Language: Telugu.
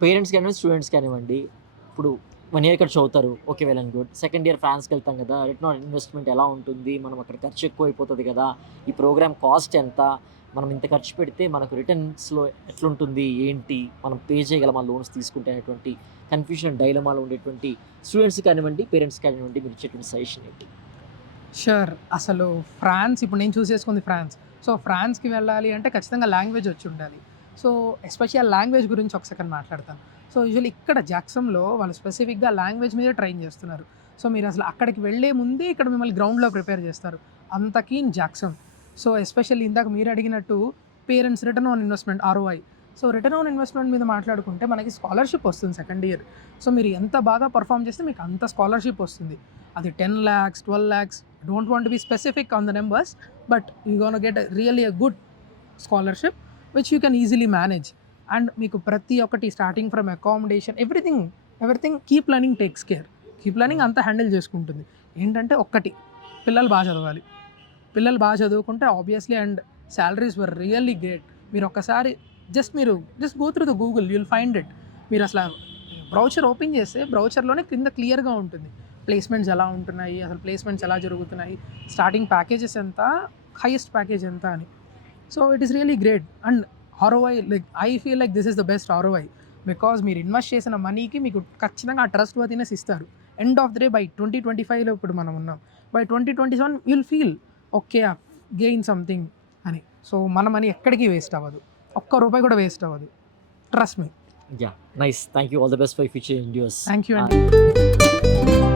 పేరెంట్స్ కానివ్వండి, స్టూడెంట్స్ కానివ్వండి, ఇప్పుడు 1 ఇయర్ ఇక్కడ చదువుతారు. Okay. Well and good. Second year ఫ్రాన్స్‌కెళ్తాం కదా! రిటర్న్ ఆన్ ఇన్వెస్ట్‌మెంట్ ఎలా ఉంటుంది? మనం అక్కడ ఖర్చు ఎక్కువైపోతది కదా! ఈ ప్రోగ్రామ్ కాస్ట్ ఎంత? మనం ఇంత ఖర్చు పెడితే మనకు రిటర్న్స్‌లో ఎట్లుంటుంది? ఏంటి? మనం పే చేయగలమా లోన్స్ తీసుకుంటే అనేటువంటి కన్‌ఫ్యూషన్, డైలమాలో ఉండేటువంటి స్టూడెంట్స్ కానివ్వండి, పేరెంట్స్ కానివ్వండి మీరు ఇచ్చేటువంటి సజెషన్ ఏంటి? ష్యూర్. అసలు ఫ్రాన్స్ ఇప్పుడు నేను చూస్ చేసుకుంది ఫ్రాన్స్. సో, ఫ్రాన్స్‌కి వెళ్ళాలి అంటే ఖచ్చితంగా లాంగ్వేజ్ వచ్చుండాలి. సో, ఎస్పెషల్లీ ఆ లాంగ్వేజ్ గురించి ఒక సెకండ్ మాట్లాడతాను. సో, యూజువల్లీ ఇక్కడ జాక్సన్‌లో వాళ్ళు స్పెసిఫిక్‌గా లాంగ్వేజ్ మీద ట్రైన్ చేస్తున్నారు. సో, మీరసలు అక్కడికి వెళ్ళే ముందే ఇక్కడ మిమ్మల్ని గ్రౌండ్‌లో ప్రిపేర్ చేస్తారు. అంత కీన్ జాక్సన్. సో, ఎస్పెషల్లీ ఇందాక మీరు అడిగినట్టు parents return on investment ROI. So, return on investment మీద మాట్లాడుకుంటే మనకి స్కాలర్‌షిప్ వస్తుంది సెకండ్ ఇయర్. సో, మీరు ఎంత బాగా పెర్ఫార్మ్ చేస్తే మీకు అంత స్కాలర్‌షిప్ వస్తుంది. అది 10,00,000, 12,00,000. Don't want to be specific on the numbers, but you're gonna get a good scholarship which you can easily manage. And మీకు ప్రతి ఒక్కటి starting from accommodation everything keep learning takes care. Keep learning హ్మ్. అంతా హ్యాండిల్ చేసుకుంటుంది. ఏంటంటే ఒక్కటి పిల్లలు బాగా చదవాలి. పిల్లలు బాగా చదువుకుంటే obviously and salaries were really great. మీరు ఒక్కసారి just go through the Google you'll find it. మీరు అసలు బ్రౌచర్ ఓపెన్ చేస్తే బ్రౌచర్లోనే కింద క్లియర్గా ఉంటుంది. ప్లేస్మెంట్స్ ఎలా ఉంటున్నాయి, అసలు ప్లేస్మెంట్స్ ఎలా జరుగుతున్నాయి, స్టార్టింగ్ ప్యాకేజెస్ ఎంత, హైయెస్ట్ ప్యాకేజ్ ఎంత అని. So it is really great. And ROI like I feel like this is the best ROI. Because మీరు ఇన్వెస్ట్ చేసిన మనీకి మీకు ఖచ్చితంగా ఆ ట్రస్ట్ వర్తినెస్ ఇస్తారు. End of the day by 2025లో ఇప్పుడు మనం ఉన్నాం. By 2027 you'll feel okay gain something అని. సో మన మనీ ఎక్కడికి వేస్ట్ అవ్వదు, ఒక్క రూపాయి కూడా వేస్ట్ అవ్వదు. Trust me. Yeah! Nice. Thank you. All the best for your future endures. Thank you అండి. ఆహ్